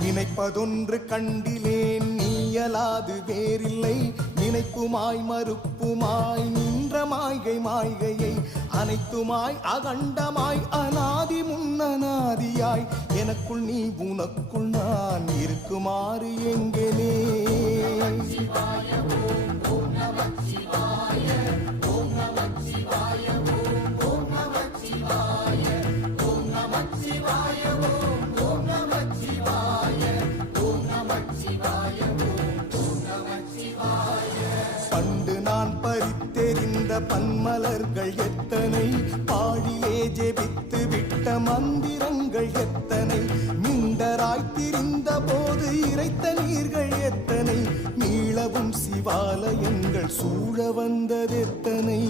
நினைப்பதொன்று கண்டிலேன் நீயலாது வேறில்லை நினைப்புமாய் மறுப்புமாய் நின்ற மாய்கை மாய்கையை அனைத்துமாய் அகண்டமாய் அநாதி முன்னநாதியாய் எனக்குள் நீ உனக்குள் நான் இருக்குமாறு எங்கனே பண்டு நான் பறித்தெறிந்த பன்மலர்கள் எத்தனை பாடிலே ஜெபித்து விட்ட மந்திரங்கள் எத்தனை மிண்டராய் திரிந்த போது இறைத்த நீர்கள் எத்தனை நீளவும் சிவாலயங்கள் சூழ வந்ததெத்தனை.